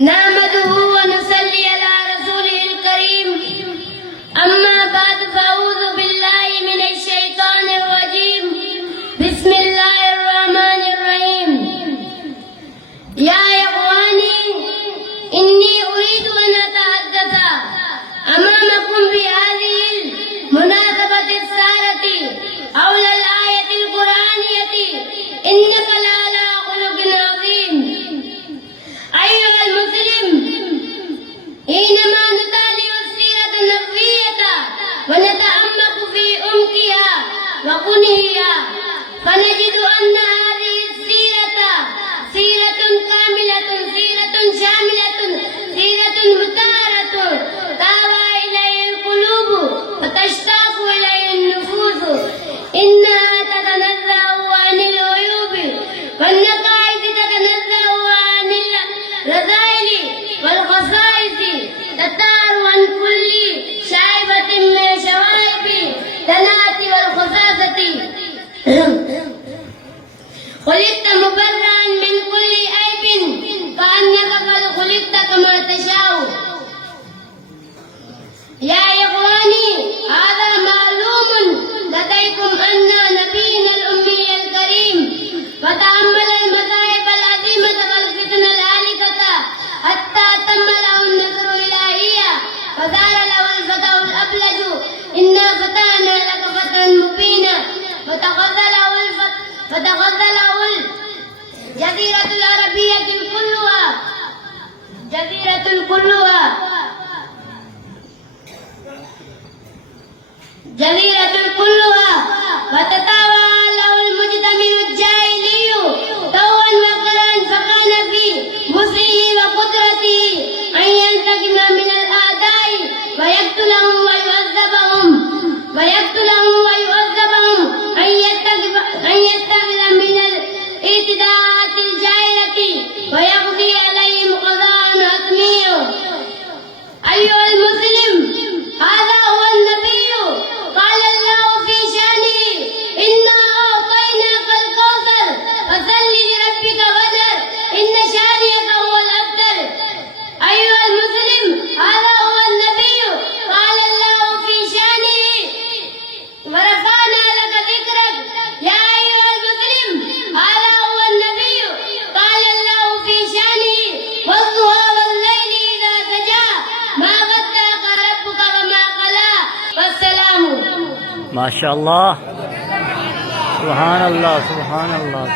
نحمده ونصلي على رسوله الكريم أما بعد فأعوذ بالله من الشيطان الرجيم بسم الله الرحمن الرحيم يا إخواني إني أريد أن أتحدث أمامكم بهذه المناسبة السارة حول الآية القرآنية إنك لعلى خلق عظيم. أيها المسلم، حينما نطالع السيرة النبوية ونتعمق في عمقها وكنهها فنجد أن هذه السيرة سيرة كاملة، سيرة شاملة، سيرة مطهرة تهوى إليها القلوب وتشتاق إليها النفوس. إنها تتنزه عن العيوب والنقائص، تتنزه عن الرذائل والخصائص، تطهر عن كل شائبة من شوائب الدناءة والخساسة. خلقت مبرأ من كل عيب كأنك قد خلقت كما تشاء. يا إخواني، هذا معلوم لديكم أن نبينا الأمي الكريم فتأمل المصائب العظيمة والفتن الهالكة حتى تم له النصر الإلهية فصار له الفتح الأبلج. إنا فتحنا لك فتحا مبينا فتغزله الجزيرة العربية كلها وتتابع له المجتمع الجاهلي طوعا وكرها فكان في وسعه وقدرته أن ينتقم من الأعداء ويقتلهم ويعذبهم أن يستغل من الاعتداءات الجاهلة ويقضي عليهم قضاء حتميا. أيها المسلم، هذا هو النبي قال الله في شأنه إنا أعطيناك الكوثر فصل لربك وانحر إن شانئك هو الأبتر. أيها المسلم، هذا هو النبي قال الله في شأنه ورفعنا لك ذكرك. يا أيها المسلم، هذا هو النبي قال الله في شأنه والضحى والليل إذا سجى ما ودعك ربك وما قلى. والسلام. ما شاء الله، سبحان الله سبحان الله.